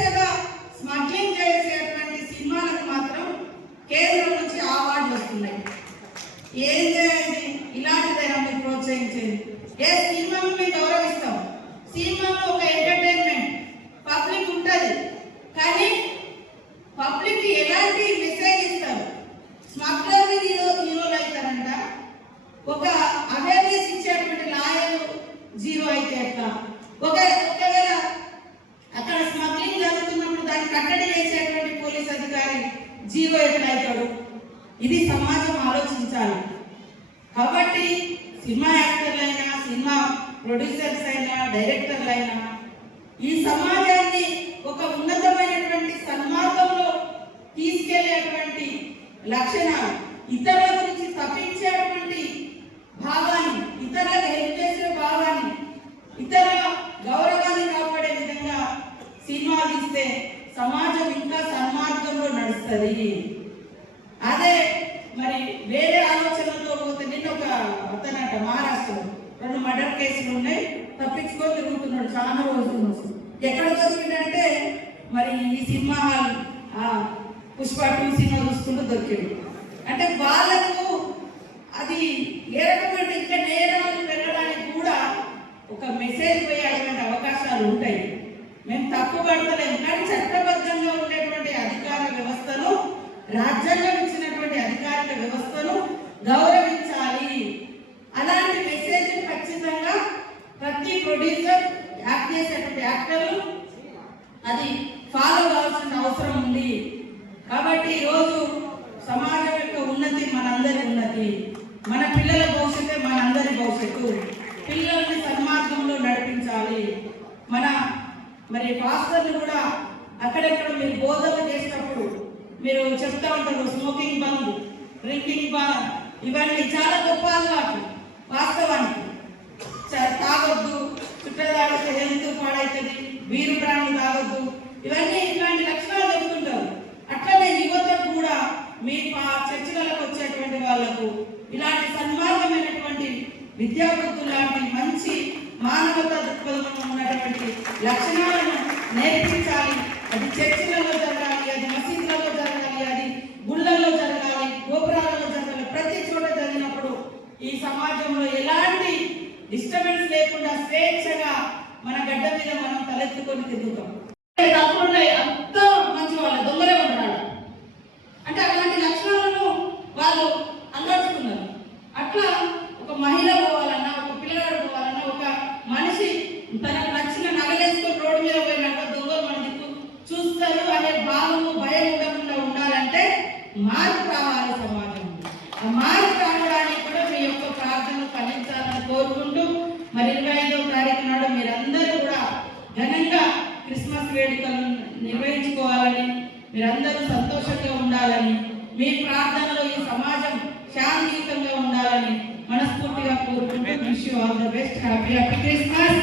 స్వేచ్ఛగా స్మగ్లింగ్ చేసేటువంటి సినిమాలకు మాత్రం కేంద్రం నుంచి అవార్డులు వస్తున్నాయి. ఏం చేయాలి? ఇలాంటిదైనా మీరు ప్రోత్సహించేది. ఏ సినిమాను మేము గౌరవిస్తాం. సినిమాలో ఒక ఎంటర్టైన్మెంట్ పబ్లిక్ ఉంటుంది, కానీ పబ్లిక్ ఎలాంటి మెసేజ్ ఇస్తారు? స్మగ్లర్ హీరోలు అవుతారంట, ఒక అవేర్నెస్ ఇచ్చేటువంటి లాయర్ జీరో అయితే ఎట్లా? ఒకవేళ అక్కడ స్మగ్లింగ్ జరుగుతున్నప్పుడు దాన్ని కట్టడి చేసేటువంటి పోలీస్ అధికారి జీరో ఎట్లా అవుతాడు? ఇది సమాజం ఆలోచించాలి. కాబట్టి సినిమా యాక్టర్లైనా, సినిమా ప్రొడ్యూసర్స్ అయినా, డైరెక్టర్లు అయినా ఈ సమాజాన్ని ఒక ఉన్నతమైనటువంటి సన్మార్గంలో తీసుకెళ్లేటువంటి లక్షణాలు, ఇతరుల గురించి తప్పించేటువంటి భావాన్ని, ఇతరులకు హెల్ప్ చేసే భావాన్ని, ఇతరుల గౌరవాన్ని కాపాడే విధంగా సినిమాలు తీస్తే సమాజం ఇంకా సన్మార్గంలో నడుస్తుంది. అదే మరి వేరే ఆలోచనలతో పోతే, నిన్న ఒక అతనట మహారాష్ట్రలో 2 మర్డర్ కేసులు ఉన్నాయి, తప్పించుకొని తిరుగుతున్నాడు చాలా రోజులు. ఎక్కడ దొరికిందంటే మరి ఈ సినిమా హాల్ పుష్ప 2 సినిమా చూసుకుంటూ దొరికింది. అంటే వాళ్ళకు అది ఏ రకమైన ఇంకా నేరాలు పెట్టడానికి కూడా ఒక మెసేజ్ పోయేటువంటి అవకాశాలు ఉంటాయి. మేము తప్పు పడతలేము, కానీ చట్టబద్ధంగా ఉండేటువంటి అధికార వ్యవస్థను, రాజ్యాంగం ఇచ్చినటువంటి అధికారిక వ్యవస్థను గౌరవించాలి. అలాంటి మెసేజ్ ఖచ్చితంగా ప్రతి ప్రొడ్యూసర్, యాక్ట్ చేసేటువంటి యాక్టర్లు అది ఫాలో కావాల్సిన అవసరం ఉంది. కాబట్టి ఈరోజు సమాజం యొక్క ఉన్నతి మనందరి ఉన్నతి, మన పిల్లల భవిష్యత్తే మనందరి భవిష్యత్తు. పిల్లల్ని సన్మార్గంలో నడిపించాలి. మరి పాస్టర్లు కూడా అక్కడెక్కడ మీరు బోధనలు చేసినప్పుడు మీరు చెప్తా ఉంటారు, స్మోకింగ్ బంద్, డ్రింకింగ్ బంద్, ఇవన్నీ చాలా గొప్ప అలవాట్లు. వాస్తవానికి తాగొద్దు, చుట్టూ తాగితే హెల్త్ పాడవుతుంది, వీరు ప్రాణులు తాగొద్దు, ఇవన్నీ ఇట్లాంటి లక్షణాలు చెప్తుంటారు. అట్లనే యువతకు కూడా మీ చర్చలకు వచ్చేటువంటి వాళ్లకు ఇలాంటి సన్మార్గమైనటువంటి విద్యాబుద్ధులు లాంటి మంచి మానవతా దృక్పథంలో ఉన్నటువంటి లక్షణాలను నేర్పించాలి. అది చర్చిలలో జరగాలి, అది మసీదులలో జరగాలి, అది గుళ్ళల్లో జరగాలి, గోపురాలలో జరగాలి. ప్రతి చోట జరిగినప్పుడు ఈ సమాజంలో ఎలాంటి డిస్టర్బెన్స్ లేకుండా స్వేచ్ఛగా మన గడ్డ మీద మనం తలెత్తుకొని తిరుగుతాం. అంత మంచి వాళ్ళ దొంగలే ఉంటారు. అంటే అలాంటి లక్షణాలను వాళ్ళు అలవర్చుకున్నారు. అట్లా ఒక మహిళ పోవాలన్నా, ఒక పిల్లగాడు పోవాలన్నా, ఒక మనిషి తనకు నచ్చిన నగలేసుకొని రోడ్డు మీద పోయినట్టు దొంగలు మన దిక్కు చూస్తారు అనే భావము, భయం ఉండకుండా ఉండాలంటే మార్పు రావాలి సమాజంలో. ఆ మార్పు రావడానికి కూడా మీ యొక్క ప్రార్థనలు ఫలించాలని కోరుకుంటూ, మరి 25వ తారీఖు నాడు మీరందరూ కూడా ఘనంగా క్రిస్మస్ వేడుకలను నిర్వహించుకోవాలని, మీరందరూ సంతోషంగా ఉండాలని, మీ ప్రార్థనలో ఈ సమాజం శాంతియుతంగా ఉండాలని మనస్ఫూర్తిగా కోరుకుంటూ, wish you all the best. Happy Christmas.